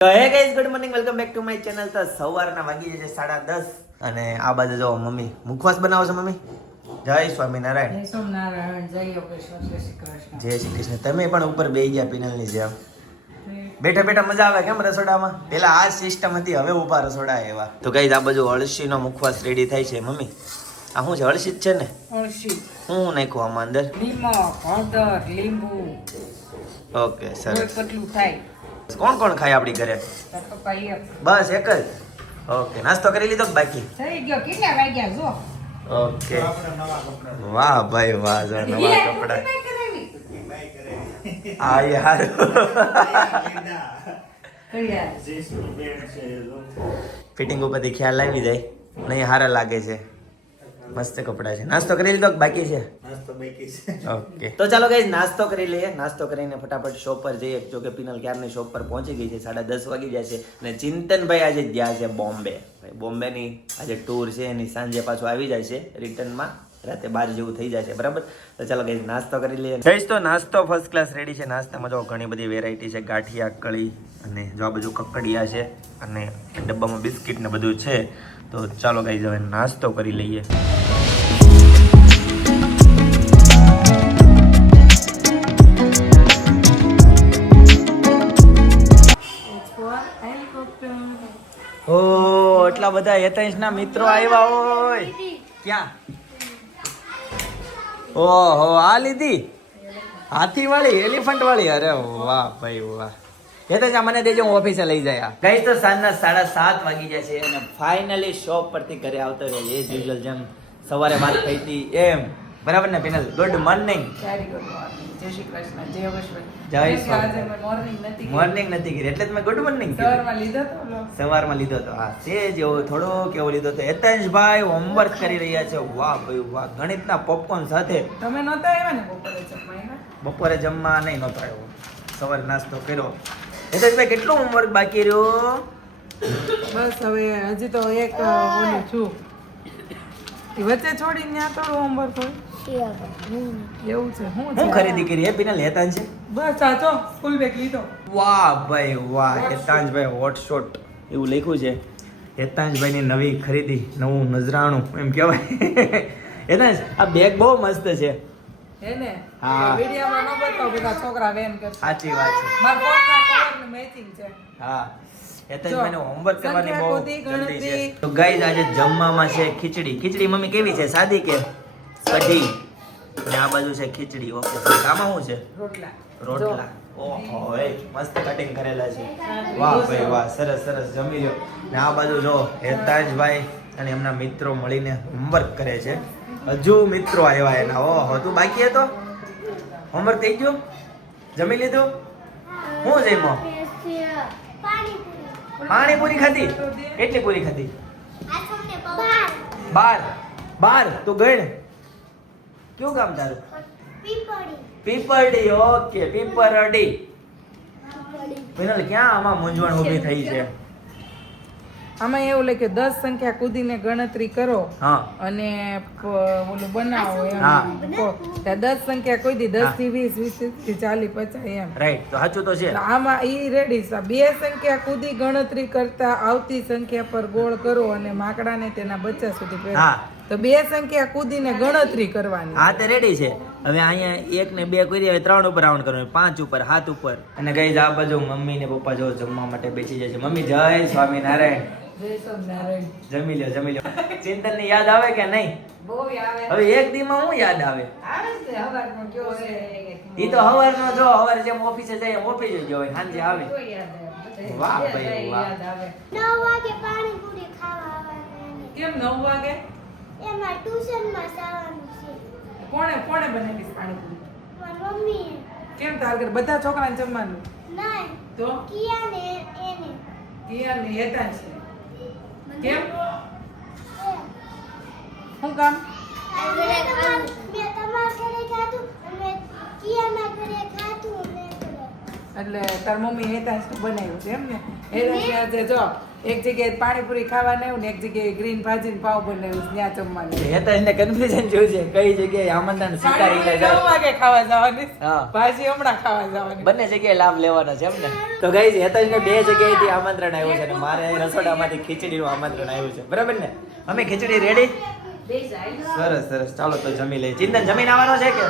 તો હે guys, good morning, welcome back to my channel. તો સવારના વાગી જાય છે 10:30 અને આ બાજુ જો મમ્મી મુખવાસ બનાવો છો. મમ્મી જય સ્વામિનારાયણ. જય સોમનારાયણ, જય યોગેશ્વર, જય શ્રી કૃષ્ણ. જય શ્રી કૃષ્ણ. તમે પણ ઉપર બેહી ગયા પિનલની જેમ. બેઠા બેઠા મજા આવે કેમ રસોડામાં? પેલા આ સિસ્ટમ હતી, હવે ઊભા રસોડા એવા. તો ગાઈસ, આ બાજુ અળસીનો મુખવાસ રેડી થાય છે. મમ્મી આ શું છે? અળસી જ છે ને? અળસી. હું નાખ્યું આમાં અંદર? નિમક, હળદર, લીંબુ. ઓકે, સરસ. કેટલું થાય? કોણ કોણ ખાય આપણી ઘરે? પપ્પા એક. બસ એક જ. ઓકે, નાસ્તો કરી લીધો કે બાકી? થઈ ગયો. કેટલા વાગ્યા જો? ઓકે, વાહ ભાઈ વાહ, જો નવા કપડા. આ યાર ફિટિંગ ઉપરથી ખ્યાલ આવી જાય. નહીં, હારા લાગે છે, મસ્ત કપડા છે. નાસ્તો કરી લીધો કે બાકી છે? નાસ્તો બાકી છે. ઓકે, તો ચાલો ગાઈસ, નાસ્તો કરી લઈએ. નાસ્તો કરીને ફટાફટ શોપ પર જઈએ. જો કે પિનલ ક્યારની શોપ પર પહોંચી ગઈ છે. 10:30 વાગી ગયા છે અને ચિંતનભાઈ આજે ગયા છે બોમ્બે. બોમ્બેની આજે ટૂર છે, એની સાંજે પાછું આવી જાય છે રિટર્નમાં. રાતે 12 જેવું થઈ જાય છે, બરાબર. તો ચાલો ગાઈસ, નાસ્તો કરી લઈએ. ગાઈસ, તો નાસ્તો ફર્સ્ટ ક્લાસ રેડી છે. નાસ્તામાં જો ઘણી બધી વેરાયટી છે. ગાંઠિયા, કળી અને જો આ બધું કકડિયા છે અને ડબ્બામાં બિસ્કિટ ને બધું છે. તો ચાલો ગાઈસ, હવે નાસ્તો કરી લઈએ. ઓ એટલા બધા હેતાંશના મિત્રો આવ્યા હોય. ક્યાં? ઓહો, આ લીધી હાથી વાળી, એલિફન્ટ વાળી. અરે વાહ ભાઈ વાહ. હેતાંશ મને દેજો, હું ઓફિસે લઈ જાય. ગાઈસ, તો સાંજના 7:30 વાગી જાય છે અને ફાઇનલી શોપ પરથી ઘરે આવતો રહ્યો. એ જ યુઝ્યુઅલ જેમ સવારે વાત થઈ હતી એમ, બરાબર ને penal? Good morning. Very good morning. જય શ્રી કૃષ્ણ, જય યોગેશ્વર. જય આજે મેં મોર્નિંગ નથી કરી. મોર્નિંગ નથી કરી એટલે જ મેં ગુડ મોર્નિંગ સવારમાં લીધો તો લો. સવારમાં લીધો તો. હા, સેજ એવો થોડોક એવો લીધો તો. હેતાંશભાઈ હોમવર્ક કરી રહ્યા છે. વાહ ભાઈ વાહ, ગણિતના પોપકોર્ન સાથે. તમે નહોતા આવ્યા ને બપોરે જમવા? બપોરે જમવા નહીં નહોતો આવ્યો, સવારે નાસ્તો કર્યો. હેતાંશભાઈ, કેટલું હોમવર્ક બાકી રહ્યો? બસ હવે હજી તો એક ઓલું છું. એ વચ્ચે છોડીને ત્યાં થોડું હોમવર્ક હોય. એવું છે. હું ખરીદી કરી હે પિનલ? હેતાંશ છે બસ સાચો ફૂલ બેગ લીધો. વાહ ભાઈ વાહ. હેતાંશભાઈ હોટ શોટ એવું લખ્યું છે. હેતાંશભાઈની નવી ખરીદી, નવું નજરાણું એમ કહેવાય. હેતાંશ, આ બેગ બહુ મસ્ત છે. હે ને? હા. વિડિયોમાં ન બતાવો, બધા છોકરા વેન કરશે. સાચી વાત છે. મારા ફોનના કલર મેચિંગ છે. હા, હેતાંશભાઈને હોમવર્ક કરવાની બહુ સંખ્યા જલ્દી છે. ગણતરી. તો ગાઈઝ, આજે જમવામાં છે ખીચડી. ખીચડી મમ્મી કેવી છે? સાદી કે કઢી? અને આ બાજુ છે ખીચડી. ઓકે, આમાં શું છે? રોટલા. રોટલા. ઓહો, એ મસ્ત કટિંગ કરેલા છે. વાહ ભાઈ વાહ, સરસ સરસ. જમી લ્યો. ને આ બાજુ જો હેતાંશભાઈ અને એમના મિત્રો મળીને હોમવર્ક કરે છે. હજુ મિત્રો આવ્યા એના. ઓહો, તું બાકી હતો? હોમવર્ક થઈ ગયું? જમી લીધું? હું જમ્યો? પાણીપુરી ખાધી? કેટલી પૂરી ખાધી? 12. તું ગણ. કયું ગામ તારું? પીપરડી. ઓકે, પીપરડી. પિનલ, ક્યાં આમાં મૂંઝવણ ઊભી થઈ છે? આમાં એવું લખ્યું 10 સંખ્યા કૂદીને ગણતરી કરો હા, અને ઓલું બનાવો એમ. હા. ત્યાં 10 સંખ્યા કૂદી 10 થી 20, 20 થી 40, 50 એમ. રાઈટ. તો સાચું તો છે. એટલે આમાં ઈ રેડી છે. 2 સંખ્યા કૂદી ગણતરી કરતા આવતી સંખ્યા પર ગોળ કરો અને માકડાને તેના બચ્ચા સુધી ફેરવો. હા. તો 2 સંખ્યા કૂદીને ગણતરી કરવાની. હા, તે રેડી છે. હવે અહીંયા 1 ને 2 કરી, હવે 3 ઉપર રાઉન્ડ કરવાનું, 5 ઉપર, 7 ઉપર. અને ગઈ આ બાજુ મમ્મી ને પપ્પા જો જમવા માટે બેસી જાય છે. મમ્મી જય સ્વામિનારાયણ. જય સોમનારાયણ. જમી લ્યો, જમી લ્યો. ચિંતન ની યાદ આવે કે નહીં? બહુ આવે. હવે એક દીમાં હું યાદ આવે? આવે છે હવારમાં કયો છે. ઈ તો હવારનો જો હવારે જેમ ઓફિસે જાય એમ ઓફિસે જ હોય, સાંજે આવે. કોઈ યાદ આવે. વાહ ભાઈ વાહ. યાદ આવે. 9 વાગે પાણીપુરી ખાવા આવવાના. કેમ 9 વાગે? એમાં ટ્યુશનમાં જવાનું છે. કોણે બનાવી પાણીપુરી? મારી મમ્મીએ. કેમ તાર ઘરે બધા છોકરાને જમવાનું? નહીં. તો કિયા ને એને. કિયા ને હેતાંશ છે. કેમ? એ. શું કામ? મેં તમારા ઘરે ખાધું અને કિયાના ઘરે ખાધું ને એટલે. એટલે તાર મમ્મી હેતાશ બનાવ્યું છે એમ ને હેતાશ આજે જો એક જગ્યાએ પાણીપુરી ખાવા આવ્યું ને એક જગ્યાએ ગ્રીન ભાજી ને પાવ બનાવ્યું છે ત્યાં જમવાનું હેતાશને કન્ફ્યુઝન જોયું છે કઈ જગ્યાએ આમંત્રણ સ્વીકારીને પાણીપુરી જાય. 9 વાગે ખાવા જવાની હા. ભાજી હમણાં ખાવા જવાની બંને જગ્યાએ લાભ લેવાનો છે એમ ને તો ગાઈઝ હેતાશને બે જગ્યાએથી આમંત્રણ આવ્યું છે અને મારે રસોડામાંથી ખીચડીનું આમંત્રણ આવ્યું છે બરાબર ને અમે ખીચડી રેડી સરસ સરસ ચાલો તો જમી લઈએ ચિંતન જમીન આવવાનો છે કે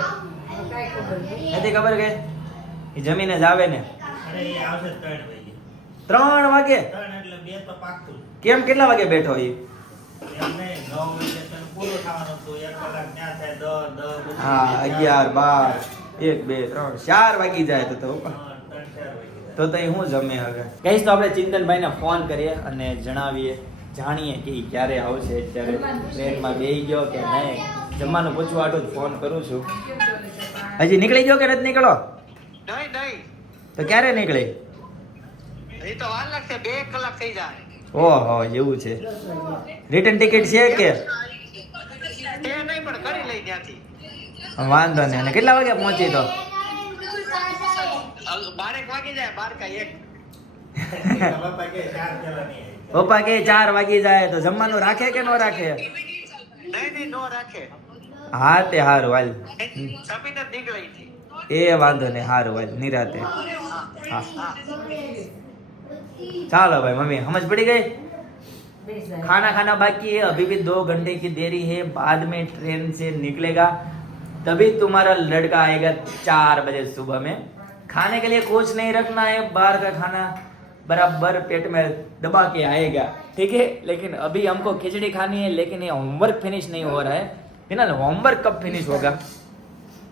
નથી ખબર કે એ જમીને જ આવે ને અરે એ આવશે 3 વાગે 3 વાગે 3 એટલે 2 તો પાક્કું જ. કેમ કેટલા વાગે બેઠો એ એમ નહીં 9 વાગે તને પૂરું થવાનું હતું 1 કલાક ત્યાં થાય 10 હા 11 12 1 2 3 4 વાગી જાય તો 3 4 વાગે તો તઈ હું જમે હવે કહીશ તો આપણે ચિંતનભાઈને ફોન કરીએ અને જણાવીએ જાણીએ કે ઈ ક્યારે આવશે અત્યારે ટ્રેનમાં બેહી ગયો કે નહીં જમવાનું પૂછવા આટલું જ ફોન કરું છું હજી નીકળી ગયો કે નથી નીકળો નહીં નહીં તો ક્યારે નીકળે એ તો વાર લાગશે 2 કલાક થઈ જાય ઓહો એવું છે રિટર્ન ટિકિટ છે કે એ નહીં પણ કરી લઈ ત્યાંથી વાંધો નહીં અને કેટલા વાગે પહોંચી તો 12 વાગી જાય 12 કા 1 બાપા કે 4 પેલા નહીં આવી. પપ્પા કે 4 વાગી જાય તો જમવાનું રાખે કે ન રાખે નહીં નો રાખે હા તે હારું હાલ સમીન જ નીકળી થી એ વાંધો નહીં હારું હાલ નિરાતે હા ચાલો भाई मम्मी समझ पड़ी गई खाना खाना बाकी है अभी भी 2 घंटे की देरी है बाद में ट्रेन से निकलेगा तभी तुम्हारा लड़का आएगा 4 बजे सुबह में खाने के लिए कुछ नहीं रखना है बाहर का खाना बराबर पेट में दबा के आएगा ठीक है लेकिन अभी हमको खिचड़ी खानी है लेकिन ये होमवर्क फिनिश नहीं हो रहा है फिलहाल होमवर्क कब फिनिश होगा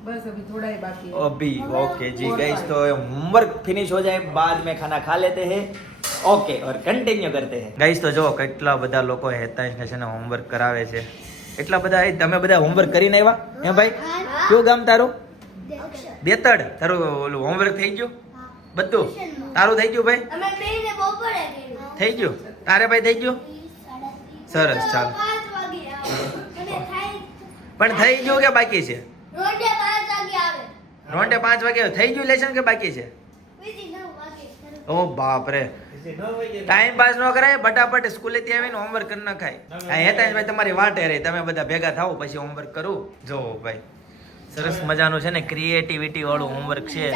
બસ અભી થોડા ही बाकी है अभी ओके जी गाइस तो होमवर्क फिनिश हो जाए बाद में खाना खा लेते हैं ओके और कंटिन्यू करते हैं गाइस तो જો કેટલા બધા લોકો હેતાંશને છે ને હોમવર્ક કરાવે છે એટલા બધા તમે બધા હોમવર્ક કરીને આવ્યા હે ભાઈ કયું ગામ તારું બેતડ તારું ઓલું હોમવર્ક થઈ ગયું બધું તારું થઈ ગયું ભાઈ અમે બેને બપોરે કર્યું. થઈ ગયું તારે ભાઈ થઈ ગયું સરસ, ચાલો. 5 વાગે આવે. અને થાય પણ થઈ ગયું કે બાકી છે રોંઢે 5 વાગે આવે. રોંઢે 5 વાગે થઈ ગયું લેશન કે બાકી છે બીજી 9 વાગે. ઓ બાપ રે પછી 9 વાગે ટાઈમ પાસ ન કરાય ફટાફટ સ્કૂલે થી આવીને હોમવર્ક કરી નખાય આ હેતાંશ ભાઈ તમારી વાટે રહી તમે બધા ભેગા થાઓ પછી હોમવર્ક કરું જો ભાઈ સરસ મજાનું છે ને ક્રિએટિવિટી વાળું હોમવર્ક છે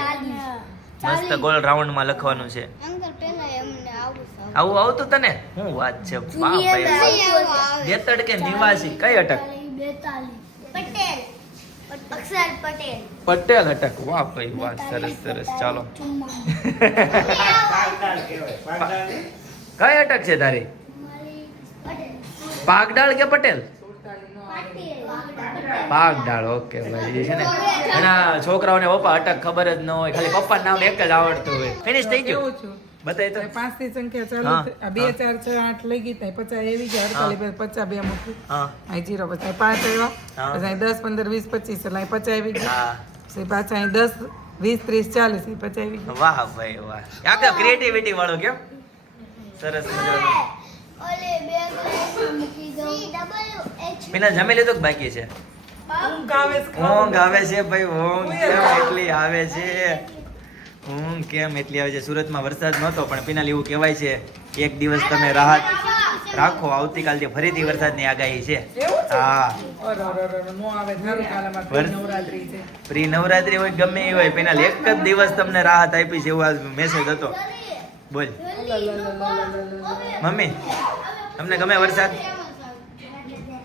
મસ્ત ગોલ રાઉન્ડ માં લખવાનું છે અંકલ પેલા એમને આવું સાવ. આવું આવતું તને શું વાત છે વાહ ભાઈ બેતડ કે નિવાસી કઈ અટક 42 પટેલ અક્ષર પટેલ. પટેલ અટક વાહ ભાઈ વાહ સરસ સરસ ચાલો પાકદાળ કહેવાય. પાકદાળ નહીં? કઈ અટક છે તારી મારી પટેલ. પાગડાળ કે પટેલ પાટીલ. પાગડાળ ઓકે ભાઈ એ છે ને એના છોકરાઓને પપ્પા અટક ખબર જ ન હોય ખાલી પપ્પાનું નામ એક જ આવડતું હોય ફિનિશ થઈ ગયું કેવું છું બતાય તો 5 થી સંખ્યા ચાલુ હા, થઈ. આ 2 4 6 8 લઈ ગઈ ત્યાં 50 એવી ગયા 48 50 બે મૂકી હા અહીં 0 પછી 5 આવ્યા હા. પછી અહીં 10 15 20 25 એટલે અહીં 50 આવી ગયા હા પછી પાછા અહીં 10 20 30 40 અહીં 50 આવી ગયા વાહ ભાઈ વાહ આખા ક્રિએટિવિટી વાળો કેમ સરસ મજાનું ઓલે બે ગ્લાસ મૂકી દઉં. CWH. પેલા જમી લીધું કે બાકી છે ઊંઘ આવે છે, ઊંઘ આવે છે ભાઈ ઊંઘ કેમ એટલી આવે છે ઊંઘ કેમ એટલી આવે છે સુરતમાં વરસાદ નહોતો પણ પેલા એવું કહેવાય છે એક દિવસ તમે રાહત રાખો આવતીકાલથી ફરીથી વરસાદની આગાહી છે એવું છે? હા અરે, અરે, અરે, નો આવે સારું કાલે અમારે વર- નવરાત્રી છે પ્રી નવરાત્રી હોય ગમે એ હોય પેલા એક જ દિવસ તમને રાહત આપી છે એવો મેસેજ હતો બોલ મમ્મી તમને ગમે વરસાદ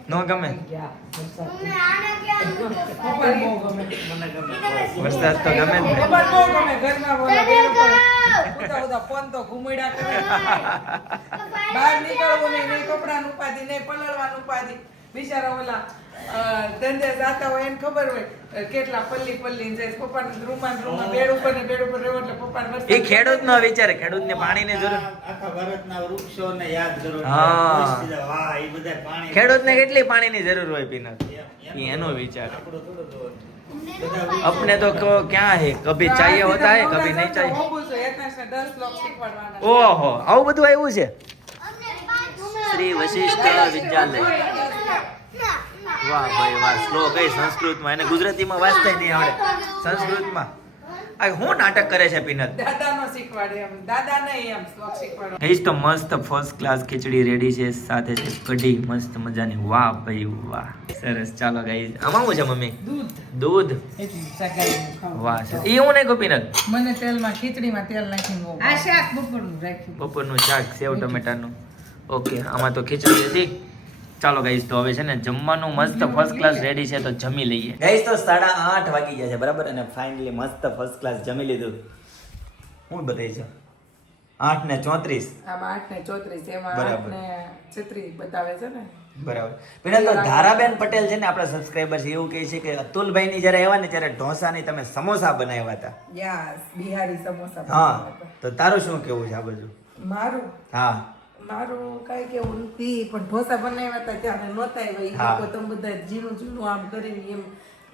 નો ગમે અમને આને ક્યાં પપ્પાને બહુ ગમે. વરસાદ તો ગમે જ ને પપ્પાને બહુ ગમે. ઘરમાં બોલે, બેન ઉપર ઉતા ઉતા ફોન તો ઘુમાડ્યા કરે. બહાર નીકળવું નહીં કપડાનું ઉપાધિ નહીં પલળવાનું ઉપાધિ બિચારા ઓલા ધંધે જાતા હોય એને ખબર હોય કેટલા પલ્લી જાય પપ્પાને રૂમમાં બેડ ઉપર ને બેડ ઉપર રહેવું એટલે પપ્પાને વરસાદ એ ખેડૂત નો વિચાર ખેડૂત ને પાણી ની જરૂર આખા ભારતના વૃક્ષોને યાદ કરો હા. ખુશ થઈ જાઓ. વાહ એ બધા પાણી ખેડૂત ને કેટલી પાણી ની જરૂર હોય પીનટ એ એનો વિચાર આપણું થોડું જોવાનું. બધા अपने तो क्या है कभी चाहिए होता है कभी नहीं चाहिए હોવું જોઈએ. એકાશને 10 શ્લોક શીખવાડવાના. ઓહો આવું બધું આવ્યું છે અમને શ્રી વશિષ્ઠ વિદ્યાલય વાહ ભાઈ વાહ શ્લોક કઈ સંસ્કૃતમાં એને ગુજરાતીમાં વાંચતા નહીં આવડે સંસ્કૃતમાં આ હું નાટક કરે છે પિનલ? દાદાનો શીખવાડે એમ, દાદા નહીં એમ શ્લોક શીખવાડો. ગાઈસ તો મસ્ત ફર્સ્ટ ક્લાસ ખીચડી રેડી છે, સાથે છે કઢી મસ્ત મજાની. વાહ ભાઈ વાહ, સરસ. ચાલો ગાઈસ, આમાં શું છે મમ્મી? દૂધ. એટલું સગાઈનું ખાવું. વાહ સર, એ હું નહીં પિનલ. મને તેલમાં ખીચડીમાં તેલ નાખીને બહુ આ શાક બપોરનું રાખ્યું. બપોરનું શાક સેવ ટમેટાનું. ઓકે, આમાં તો ખીચડી હતી. ચાલો ગાઈસ, તો હવે છે ને જમવાનું મસ્ત ફર્સ્ટ ક્લાસ રેડી છે, તો જમી લઈએ. ગાઈસ તો 8:30 વાગી ગયા છે બરાબર, અને ફાઇનલી મસ્ત ફર્સ્ટ ક્લાસ જમી લીધું. હું બતાવી છે 8:34. આમાં 8:34 એમાં બરાબર. 8:36 બતાવે છે ને. બરાબર. પેલા તો ધારાબેન પટેલ છે ને આપણા સબસ્ક્રાઇબર છે, એવું કહે છે કે અતુલભાઈ ની જયારે આવ્યા ને ત્યારે ઢોસાની તમે સમોસા બનાવ્યા હતા. યસ, બિહારી સમોસા હા, બનાવ્યા હતા. તો તારું શું કેવું છે આ બધું? મારું હા, કઈ કેવું નથી, પણ ઢોસા બનાવ્યા હતા ત્યારે નહોતા આવ્યા. ઈ હા. લોકો તમે બધા ઝીણું આમ કરીને એમ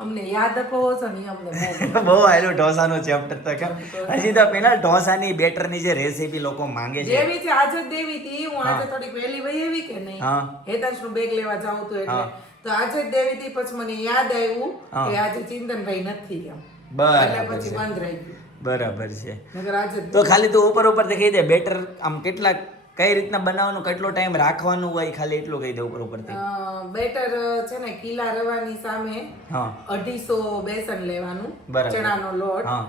અમને યાદ અપાવો છો ને, ઈ અમને બહુ બહુ આયલું ઢોસાનું ચેપ્ટર તો કેમ. હજી તો પેલા ઢોસાની બેટરની જે રેસીપી લોકો માંગે છે. જેવી છે આજે જ દેવી હતી. હું આજે થોડીક વહેલી વહી આવી કે નહીં, હા. હેતાંશનું બેગ લેવા જાઉં તો એટલે હા. તો આજે જ દેવી હતી. પછી મને યાદ આવ્યું હા. કે આજે ચિંતનભાઈ નથી એમ, બરાબર એટલે પછી છે. બંધ રહી ગયું. બરાબર છે. નકર આજે જ તો ખાલી તું ઉપર કહી દે બેટર આમ કેટલા કઈ રીતના બનાવવાનું, કેટલો ટાઈમ રાખવાનું હોય, ખાલી એટલું કહી દે ઉપરથી. બેટર છે ને કિલા રવાની સામે હા 250 બેસન લેવાનું, બરાબર. ચણાનો લોટ હા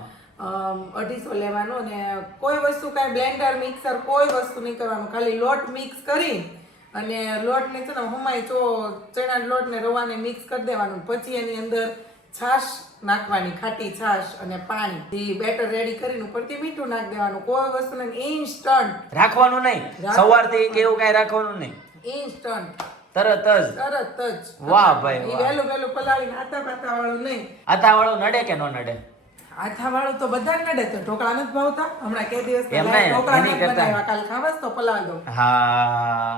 250 લેવાનો, અને કોઈ વસ્તુ કાંઈ બ્લેન્ડર મિક્સર કોઈ વસ્તુ નહીં કરવાનું, ખાલી લોટ મિક્સ કરી અને લોટને છે ને હમાય ચણાના લોટને રવાને મિક્સ કરી દેવાનું. પછી એની અંદર છાશ નાખવાની, ખાટી છાશ અને પાણી. બેટર રેડી કરીને ઉપરથી મીઠું નાખી દેવાનું. કોઈ વસ્તુને ઇન્સ્ટન્ટ રાખવાનું નહીં, સવારથી કે એવું કઈ રાખવાનું નહીં, ઇન્સ્ટન્ટ તરત જ. તરત જ. વાહ ભાઈ ઈ વાહ. વહેલું પલાળીને આતા વાળું નહીં. આથાવાળું નડે કે ન નડે? આથા વાળું તો બધા નડે. તો ઢોકળા નથી ભાવતા? હમણાં કે દિવસ એમ પહેલા નહીં, ઢોકળા એની નથી કરતા. બનાવ્યા. કાલ ખાવાસ તો પલાળ દઉં. હા,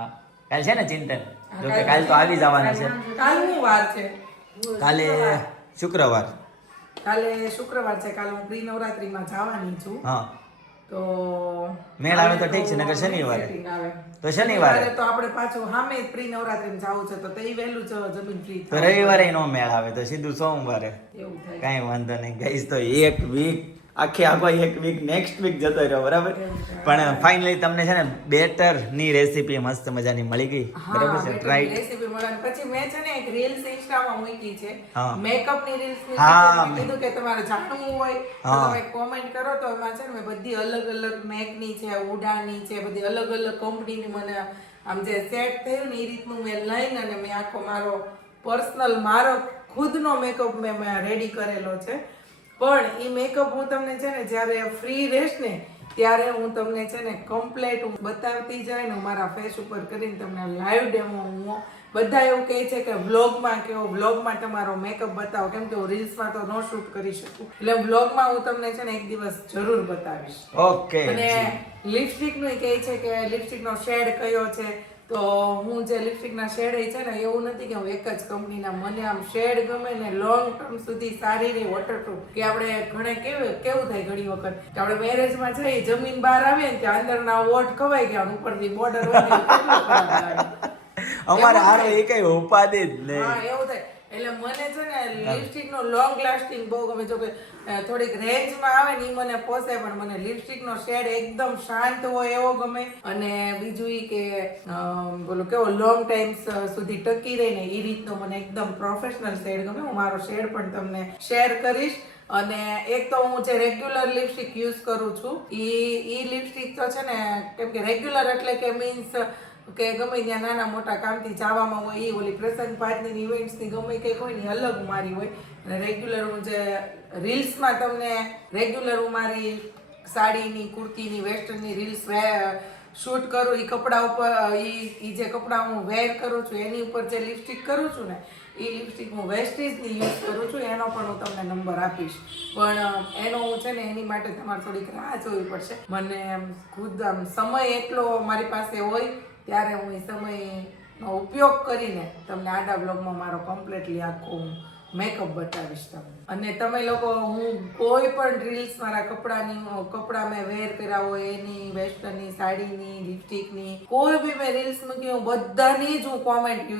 કાલ છે ને ચિંતન, જો કે કાલ તો આવી જવાના છે. કાલ હું વાર છે? કાલે શુક્રવાર. કાલે શુક્રવાર છે. કાલે હું પ્રી નવરાત્રીમાં જવાની છું. હા, તો મેળ આવે તો ઠીક છે, નકર શનિવારે. setting આવે. તો શનિવારે. તો આપણે પાછું સામે પ્રી નવરાત્રીમાં જાવું છે, તો તે વહેલું જમીન ફ્રી તો રવિવારે નો મેળ આવે તો સીધું સોમવારે. એવું થાય. કાંઈ વાંધો નહીં ગાઈસ, તો એક વીક આખો એક વીક નેક્સ્ટ વીક જતો રહ્યો બરાબર. પણ ફાઇનલી તમને છે ને બેટર ની રેસીપી મસ્ત મજાની મળી ગઈ બરાબર છે. ટ્રાય. રેસીપી મળે. પછી મેં છે ને એક રીલ્સ ઇન્સ્ટામાં મૂકી છે, હા. મેકઅપ ની રીલ્સ હા. મેં કીધું કે તમારે જાણવું હોય તો હા. તમે કોમેન્ટ કરો. તો એમાં છે ને મેં બધી અલગ અલગ મેકની છે, ઉડાની છે, બધી અલગ અલગ કંપનીની મને આમ જે સેટ થયું ને એ રીતનું મેં લઈને અને મેં આખો મારો પર્સનલ મારો ખુદનો મેકઅપ મેં રેડી કરેલો છે. પણ એ મેકઅપ હું તમને છે ને જ્યારે ફ્રી રહેશ ને ત્યારે હું તમને છે ને કમ્પ્લેટ હું બતાવતી જાય ને મારા ફેસ ઉપર કરીને તમને લાઈવ ડેમો હું બધા એવું કહે છે કે વ્લોગમાં કેવો, વ્લોગમાં તમારો મેકઅપ બતાવો, કેમ કે હું રીલ્સમાં તો નો શૂટ કરી શકું. એટલે વ્લોગમાં હું તમને છે ને એક દિવસ જરૂર બતાવીશ. ઓકે. અને લિપસ્ટિકનું કહે છે કે લિપસ્ટિકનો શેડ કયો છે, તો હું જે લિપસ્ટિકના શેડ છે ને એવું નથી કે હું એક જ કંપનીના, મને આમ શેડ ગમે ને લોંગ ટર્મ સુધી સારી રહી, વોટરપ્રૂફ. કે આપણે ઘણે કેવું થાય ઘણી વખત કે આપણે મેરેજમાં જઈએ, જમીન બહાર આવીએ ને ત્યાં અંદરના વોટ ખવાઈ ગયા, ઉપરથી બોર્ડર હોય ને કેટલું ખરાબ લાગે. અમારે હારો એ કઈ ઉપાધિ જ નહીં. હા, એવું થાય. એટલે મને છે ને લિપસ્ટિકનો લોંગ લાસ્ટિંગ બહુ ગમે. જો કે થોડીક રેન્જમાં આવે ને એ મને પોસાય, પણ મને લિપસ્ટિકનો શેડ એકદમ શાંત હોય એવો ગમે. અને બીજું ઈ કે બોલો કેવો લોંગ ટાઈમ સુધી ટકી રહે ને એ રીતનો મને એકદમ પ્રોફેશનલ શેડ ગમે. હું મારો શેડ પણ તમને શેર કરીશ. અને એક તો હું જે રેગ્યુલર લિપસ્ટિક યુઝ કરું છું ઈ લિપસ્ટિક તો છે ને, કેમ કે રેગ્યુલર એટલે કે મીન્સ કે ગમે ત્યાં નાના મોટા કામથી જવામાં હોય, એ ઓલી પ્રસંગ પાર્ટની ઇવેન્ટ્સની ગમે કંઈક હોય ને અલગ મારી હોય. અને રેગ્યુલર હું જે રીલ્સમાં તમને રેગ્યુલર હું મારી સાડીની, કુર્તીની, વેસ્ટર્નની રીલ્સ શૂટ કરું, એ કપડા ઉપર એ જે કપડાં હું વેર કરું છું એની ઉપર જે લિપસ્ટિક કરું છું ને એ લિપસ્ટિક હું વેસ્ટેજની યુઝ કરું છું. એનો પણ હું તમને નંબર આપીશ. પણ એનો હું છે ને એની માટે તમારે થોડીક રાહ જોવી પડશે. મને ખુદ આમ સમય એટલો મારી પાસે હોય ત્યારે હું એ સમયનો ઉપયોગ કરીને તમને આડા બ્લોગમાં મારો કમ્પ્લીટલી આખો હું મેકઅપ બતાવીશ તમને. અને તમે લોકો હું કોઈ પણ રીલ્સ મારા કપડા મેં વેર કર્યા હોય એની, વેસ્ટર્નની, સાડીની, લિપસ્ટિકની, કોઈ બી મેં રીલ્સ મૂકી હું બધાની જ હું કોમેન્ટ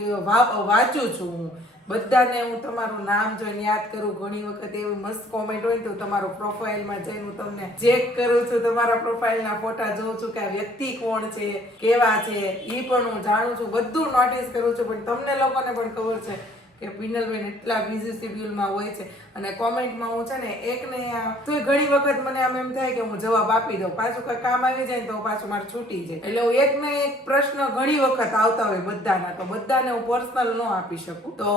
વાંચું છું. હું બધાને હું તમારું નામ જોઈને યાદ કરું. ઘણી વખત એવી મસ્ત કોમેન્ટ હોય તો તમારો પ્રોફાઇલમાં જઈને હું તમને ચેક કરું છું, તમારા પ્રોફાઇલના ફોટા જોઉં છું કે આ વ્યક્તિ કોણ છે, કેવા છે, એ પણ હું જાણું છું, બધું નોટિસ કરું છું. પણ તમને લોકોને પણ ખબર છે કે પિનલબેન એટલા બિઝી શેડ્યુલમાં હોય છે અને કોમેન્ટમાં હું છે ને એકને તોય ઘણી વખત મને આમ એમ થાય કે હું જવાબ આપી દઉં, પાછું કઈ કામ આવી જાય ને તો પાછું મારે છૂટી જાય. એટલે હું એકને એક પ્રશ્ન ઘણી વખત આવતા હોય બધાના, તો બધાને હું પર્સનલ ન આપી શકું. તો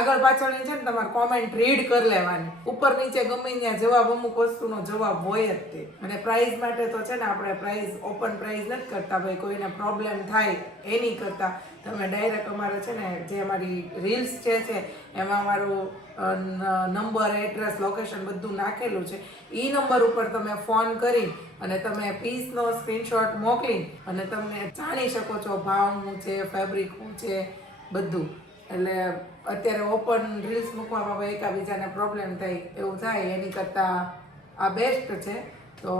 આગળ પાછળની છે ને તમારે કોમેન્ટ રીડ કરી લેવાની, ઉપર નીચે ગમે ત્યાં જવાબ, અમુક વસ્તુનો જવાબ હોય જ તે. અને પ્રાઇઝ માટે તો છે ને આપણે પ્રાઇઝ ઓપન પ્રાઇઝ નથી કરતા ભાઈ, કોઈને પ્રોબ્લેમ થાય એની કરતા તમે ડાયરેક્ટ અમારે છે ને જે અમારી રીલ્સ છે એમાં અમારું નંબર, એડ્રેસ, લોકેશન બધું નાખેલું છે. એ નંબર ઉપર તમે ફોન કરી અને તમે પીસનો સ્ક્રીનશોટ મોકલી અને તમે જાણી શકો છો ભાવ શું છે, ફેબ્રિક શું છે, બધું. એટલે અત્યારે ઓપન રીલ્સ મૂકવામાં એકાબીજાને પ્રોબ્લેમ થાય એવું થાય એની કરતાં આ બેસ્ટ છે. તો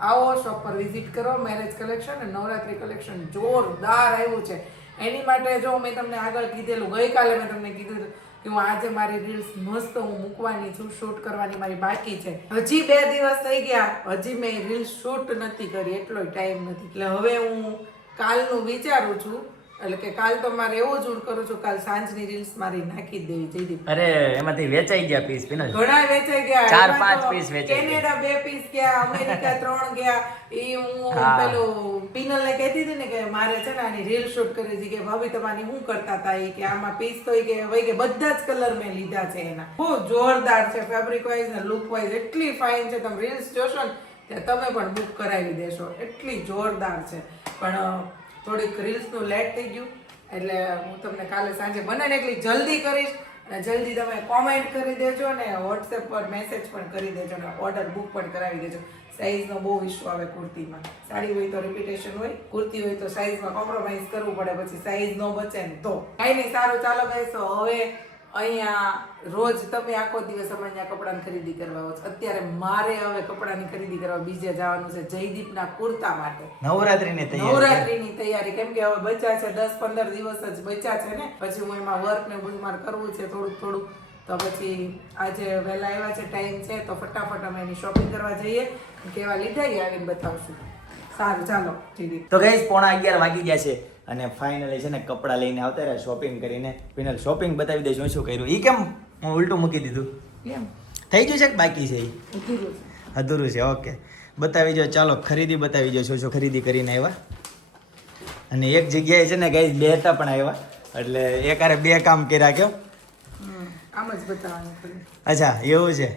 આવો શોપ પર વિઝિટ કરો. મેરેજ કલેક્શન અને નવરાત્રી કલેક્શન જોરદાર આવ્યું છે. એની માટે જો મેં તમને આગળ કીધેલું, ગઈકાલે મેં તમને કીધું કે હું આજે મારી રીલ્સ મસ્ત હું મૂકવાની છું, શૂટ કરવાની મારી બાકી છે. હજી 2 દિવસ થઈ ગયા, હજી મેં રીલ્સ શૂટ નથી કરી, એટલો ટાઈમ નથી. એટલે હવે હું કાલનું વિચારું છું, એટલે કે કાલ તો મારે એવું જ કરું છું, કાલ સાંજની રીલ્સ મારી નાખી જ દેવી. જયદીપ અરે એમાંથી વેચાઈ ગયા પીસ પિનલ, ઘણા વેચાઈ ગયા, 4-5 પીસ વેચાઈ ગયા. કેનેડા 2 પીસ ગયા, અમેરિકા 3 ગયા. એ હું પેલું પિનલને કહેતી હતી ને કે મારે છે ને આની રીલ શૂટ કરી હતી, કે ભાભી તમારી શું કરતા હતા, એ કે આમાં પીસ તો કે ભાઈ કે બધા જ કલર મેં લીધા છે એના. બહુ જોરદાર છે, ફેબ્રિક વાઇઝ ને લુક વાઇઝ એટલી ફાઇન છે. તમે રીલ્સ જોશો ને ત્યાં તમે પણ બુક કરાવી દેશો, એટલી જોરદાર છે. પણ થોડીક રીલ્સનું લેટ થઈ ગયું એટલે હું તમને કાલે સાંજે બને એટલી જલ્દી કરીશ. અને જલ્દી તમે કોમેન્ટ કરી દેજો ને વોટ્સએપ પર મેસેજ પણ કરી દેજો ને ઓર્ડર બુક પણ કરાવી દેજો. સાઈઝનો બહુ ઇશ્યુ આવે કુર્તીમાં. સાડી હોય તો રિપીટેશન હોય, કુર્તી હોય તો સાઈઝમાં કોમ્પ્રોમાઇઝ કરવું પડે, પછી સાઈઝ ન બચે ને તો કાંઈ નહીં. સારું, ચાલો બેસો. હવે અહીંયા રોજ તમે આખો દિવસ અમે અહીંયા કપડાની ખરીદી કરવા આવો છો. અત્યારે મારે હવે કપડાની ખરીદી કરવા બીજે જવાનું છે જયદીપના કુર્તા માટે. નવરાત્રીની તૈયારી કેમ કે હવે બચ્યા છે 10-15 દિવસ જ બચ્યા છે ને, પછી હું એમાં વર્ક ને બધું મારે કરવું છે થોડુંક. તો પછી આજે વહેલા આવ્યા છે, ટાઈમ છે, તો ફટાફટ અમે એની શોપિંગ કરવા જઈએ. કેવા લીધા એ આવીને બતાવશું. સારું, ચાલો જયદીપ. તો ગાઈસ 11:15 વાગી ગયા છે અને ફાઇનલી છે ને કપડાં લઈને આવતા રહ્યા શોપિંગ કરીને. પિનલ શોપિંગ બતાવી દઈશું શું કર્યું. ઈ કેમ હું ઉલટું મૂકી દીધું? કેમ થઈ ગયું છે કે બાકી છે? અધૂરું છે. ઓકે, બતાવી દો. ચાલો ખરીદી બતાવી દો, શું શું ખરીદી કરીને આવ્યા. અને એક જગ્યાએ છે ને ગાઈસ બેહતા પણ આવ્યા, એટલે એકારે 2 કામ કર્યા. કેમ આમ જ બતાવવાનું? અચ્છા, એવું છે.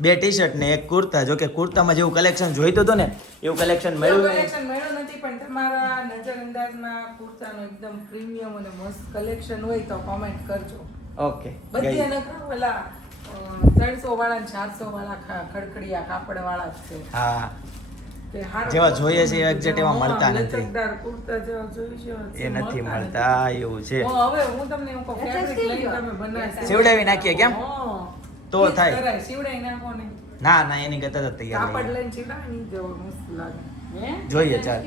2 ટી-શર્ટ ને 1 કુર્તા. જો કે કુર્તામાં જેવું કલેક્શન જોઈતું હતું ને એવું કલેક્શન મળ્યું નથી, પણ તમારા નજર અંદાજમાં કુર્તાનું એકદમ પ્રીમિયમ અને મસ્ત કલેક્શન હોય તો કોમેન્ટ કરજો. ઓકે, બધી અનકરા ઓલા 300 વાળા ને 400 વાળા ખડખડિયા કાપડ વાળા જ છે. હા, તે હારા જેવા જોઈએ છે એક્ઝેક્ટ એવા મળતા નથી. લચકદાર કુર્તા જેવા જોઈએ છે એ નથી મળતા, એવું છે. હવે હું તમને એવું કહું, ફેબ્રિક લઈને તમે બનાવી સીવડાવી નાખીએ કેમ? તો થાય. સીવડાવી નાખો ને. ના એની કરતા તો તૈયાર કાપડ લઈએ. લઈને સીવડાવી નહીં જવો મસ્ત લાગે. જોઈએ ચાલ.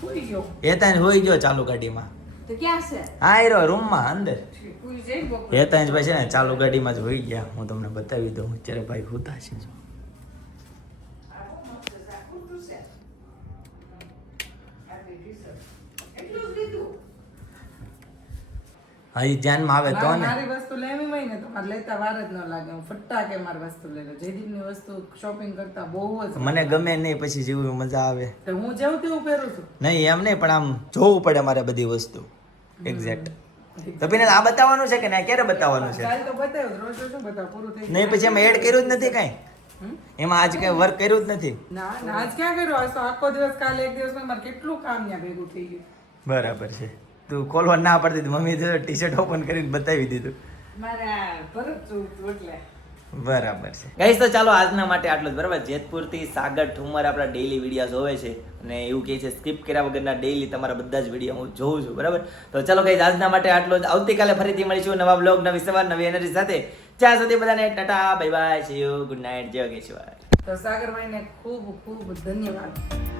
સુઈ ગયો. એ ત્યાં હોઈ ગયો ચાલુ ગાડીમાં. તો ક્યાં છે? હા, એ રહ્યો રૂમમાં અંદર. સુઈ જઈ બપોરે. એ ત્યાં ભાઈ છે ને ચાલુ ગાડીમાં જ હોઈ ગયા. હું તમને બતાવી દઉં અત્યારે ભાઈ હોતા છે. હા, એ ધ્યાનમાં આવે તો ને. મારી વસ્તુ લેવી હોય ને તો મારે લેતા વાર જ ન લાગે. હું ફટાકે મારી વસ્તુ લઈ લઉં. જયદીપની વસ્તુ શોપિંગ કરતા બહુ જ મને ગમે નહીં, પછી જેવું મજા આવે. તો હું જેવું તેવું પહેરું છું. નહીં એમ નહીં, પણ આમ જોવું પડે મારે બધી વસ્તુ એક્ઝેક્ટ. તો પિનલ આ બતાવવાનું છે કે ના ક્યારે બતાવવાનું છે? કાલ તો બતાવ્યું, રોજ શું બતાવ, પૂરું થઈ નહીં, પછી એમાં એડ કર્યું જ નથી કાંઈ. એમાં આજ કઈ વર્ક કર્યું જ નથી. ના આજ ક્યાં કર્યું? આજ તો આખો દિવસ, કાલે એક દિવસમાં મારે કેટલું કામ ત્યાં ભેગું થઈ ગયું. બરાબર છે. તું ખોલવા ના પડતી, મમ્મી તો ટી-શર્ટ ઓપન કરીને બતાવી દીધું. મારે ભરત જોવું એટલે બરાબર છે ગાઈસ, તો ચાલો આજના માટે આટલું જ. બરાબર, જેતપુરથી સાગર ઠુમર આપણા ડેઈલી વિડીયોઝ હોય છે અને એવું કહે છે સ્કીપ કર્યા વગરના ડેઈલી તમારા બધા જ વિડીયો હું જોઉં છું. બરાબર, તો ચાલો ગાઈસ આજના માટે આટલું જ. આવતીકાલે ફરીથી મળીશું નવા બ્લોગ, નવી સવાર, નવી એનર્જી સાથે. ત્યાં સુધી બધાને Tata, bye bye, C you, good night, જય યોગેશ્વર. તો સાગરભાઈને ખૂબ ખૂબ ધન્યવાદ.